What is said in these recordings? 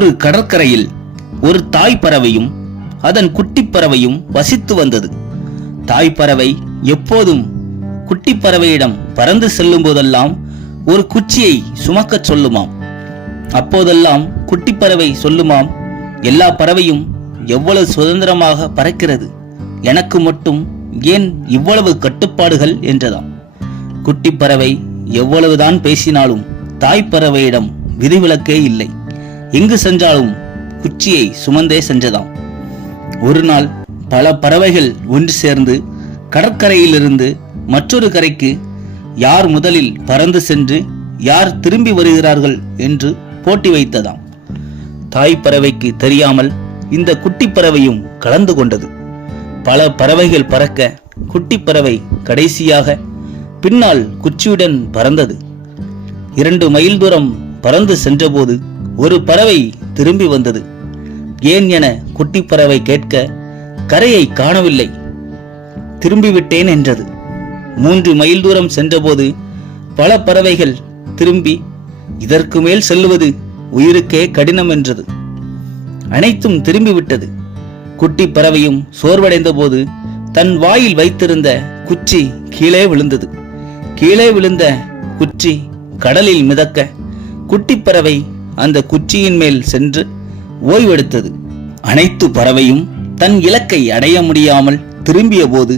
ஒரு கடற்கரையில் ஒரு தாய் பறவையும் அதன் குட்டிப் பறவையும் வசித்து வந்தது. தாய் பறவை எப்போதும் குட்டி பறவையிடம் பறந்து செல்லும் போதெல்லாம் ஒரு குச்சியை சுமக்கச் சொல்லுமாம். அப்போதெல்லாம் குட்டி பறவை சொல்லுமாம், எல்லா பறவையும் எவ்வளவு சுதந்திரமாக பறக்கிறது, எனக்கு மட்டும் ஏன் இவ்வளவு கட்டுப்பாடுகள் என்றதாம். குட்டி பறவை எவ்வளவுதான் பேசினாலும் தாய் பறவையிடம் விதிவிலக்கே இல்லை. எங்கு சென்றாலும் குச்சியை சுமந்தே சென்றதாம். ஒரு நாள் பல பறவைகள் ஒன்று சேர்ந்து கடற்கரையிலிருந்து மற்றொரு கரைக்கு யார் முதலில் பறந்து சென்று யார் திரும்பி வருகிறார்கள் என்று போட்டி வைத்ததாம். தாய் பறவைக்கு தெரியாமல் இந்த குட்டி பறவையும் கலந்து கொண்டது. பல பறவைகள் பறக்க குட்டி பறவை கடைசியாக பின்னால் குச்சியுடன் பறந்தது. 2 மைல் தூரம் பறந்து சென்றபோது ஒரு பறவை திரும்பி வந்தது. ஏன் என குட்டி பறவை கேட்க, கரையை காணவில்லை, திரும்பிவிட்டேன் என்றது. 3 மைல் தூரம் சென்றபோது பல பறவைகள் திரும்பி, இதற்கு மேல் செல்லுவது உயிருக்கே கடினம் என்றது. அனைத்தும் திரும்பிவிட்டது. குட்டி பறவையும் சோர்வடைந்த போது தன் வாயில் வைத்திருந்த குச்சி கீழே விழுந்தது. கீழே விழுந்த குச்சி கடலில் மிதக்க குட்டி பறவை அந்த குச்சியின் மேல் சென்று ஓய்வெடுத்தது. அனைத்து பறவையும் தன் இலக்கை அடைய முடியாமல் திரும்பிய போது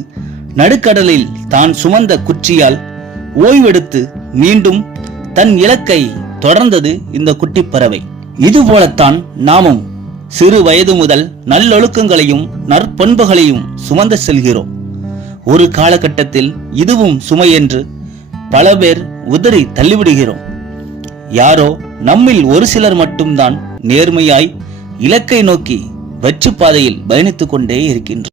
நடுக்கடலில் தான் சுமந்த குச்சியால் ஓய்வெடுத்து மீண்டும் தன் இலக்கை தொடர்ந்தது இந்த குட்டி பறவை. இதுபோலத்தான் நாமும் சிறு வயது முதல் நல்லொழுக்கங்களையும் நற்பண்புகளையும் சுமந்து செல்கிறோம். ஒரு காலகட்டத்தில் இதுவும் சுமை என்று பல பேர் உதறி தள்ளிவிடுகிறோம். யாரோ நம்மில் ஒரு சிலர் மட்டும்தான் நேர்மையாய் இலக்கை நோக்கி வெற்றி பாதையில் பயணித்துக் கொண்டே இருக்கின்றோம்.